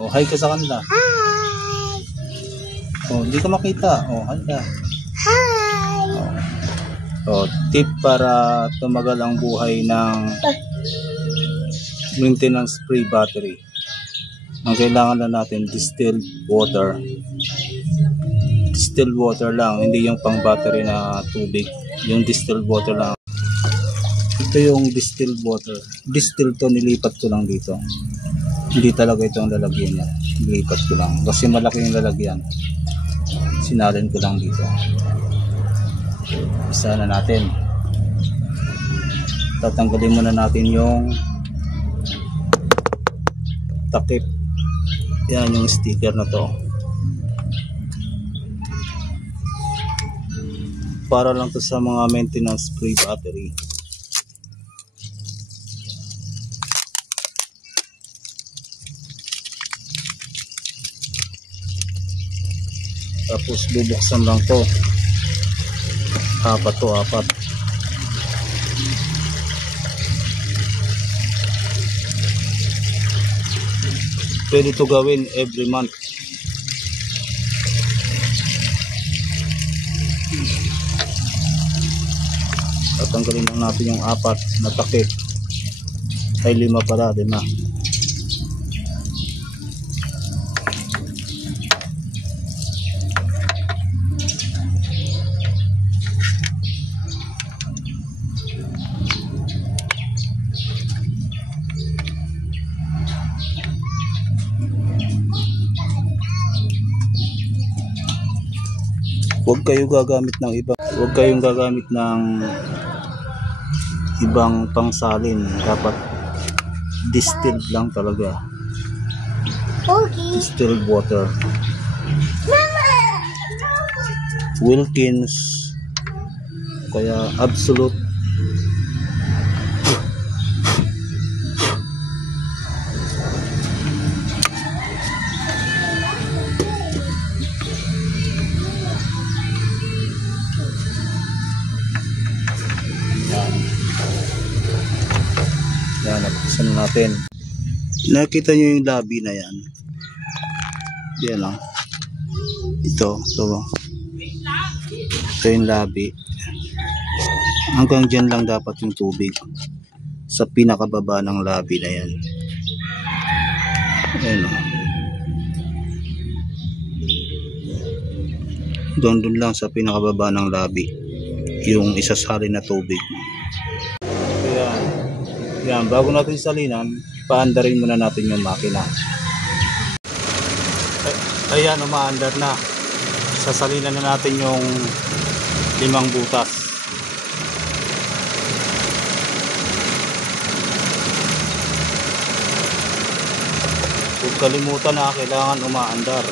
Oh, hi ka sa kanila. Hi! Oh, hindi ka makita. Oh, hi ka. Hi! Oh, tip para tumagal ang buhay ng maintenance free battery. Ang kailangan na natin distilled water. Distilled water lang, hindi yung pang battery na tubig. Yung distilled water lang. Ito yung distilled water. Distilled to, nilipat ko lang dito. Hindi talaga ito ang lalagyan niya. Nilipat ko lang. Kasi malaki yung lalagyan. Sinalin ko lang dito. Isa na natin. Tatanggalin muna natin yung takip. Yan yung sticker na to. Para lang to sa mga maintenance free battery. Tapos bubuksan lang to. Apat to, apat. Pwede to gawin every month. Tatanggalin lang natin yung apat na takip. Ay, 5 pala, 5. Huwag kayong gagamit ng iba. Huwag kayong gagamit ng ibang pangsalin. Dapat distilled lang talaga. Pogi! Distilled water. Mama! Wilkins. Kaya Absolute. Yan, napaksan natin. Nakita nyo yung labi na yan. Yan lang. Ito. Ito yung labi. Hanggang dyan lang dapat yung tubig. Sa pinakababa ng labi na yan. Ayan o. Doon lang sa pinakababa ng labi. Yung isasalin na tubig. Yan, bago natin salinan, paandarin muna natin yung makina. Ayan, umaandar na. Sasalinan na natin yung 5 butas. Huwag kalimutan na kailangan umaandar.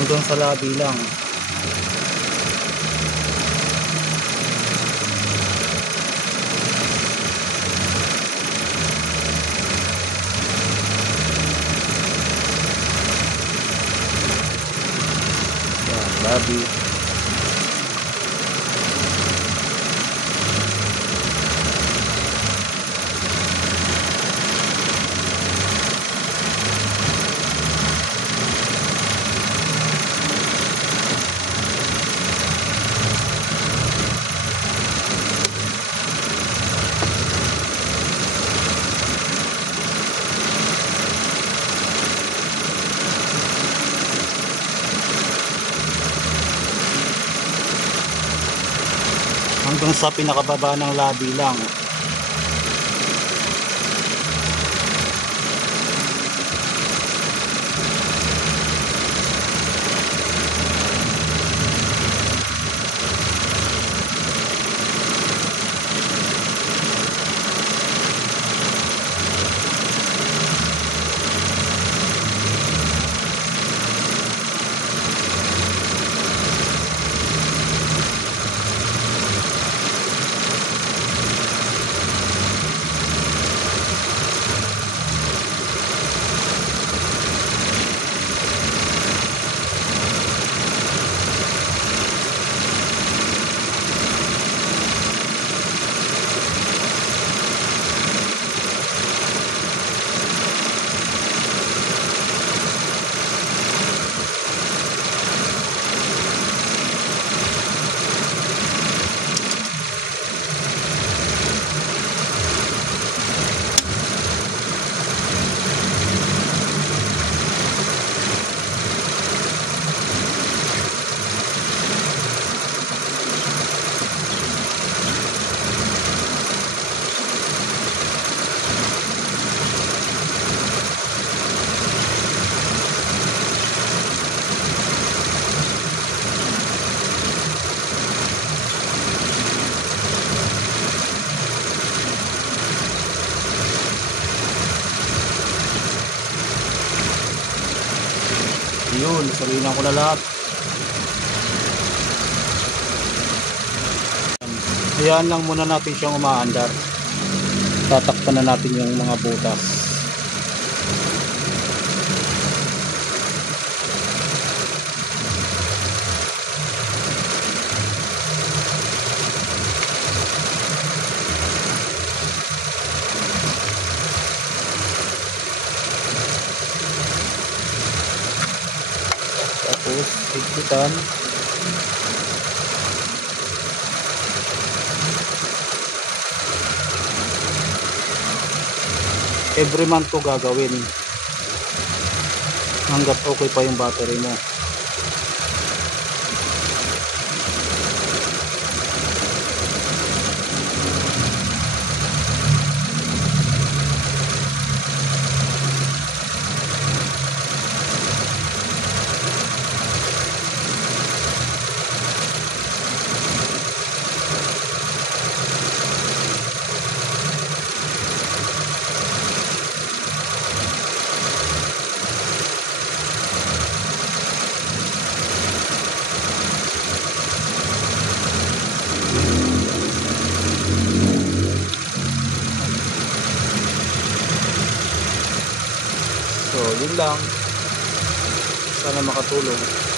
Hanggang sa labi lang. Yan, labi. Hanggang sa pinakababa ng labi lang. Yun, nasalinan ko na lahat. Hayaan lang muna natin siyang umaandar. Tatakpan na natin yung mga butas. Tapos higpitan. Every month ko gagawin hanggat okay pa yung battery mo. So, yun lang. Sana makatulong.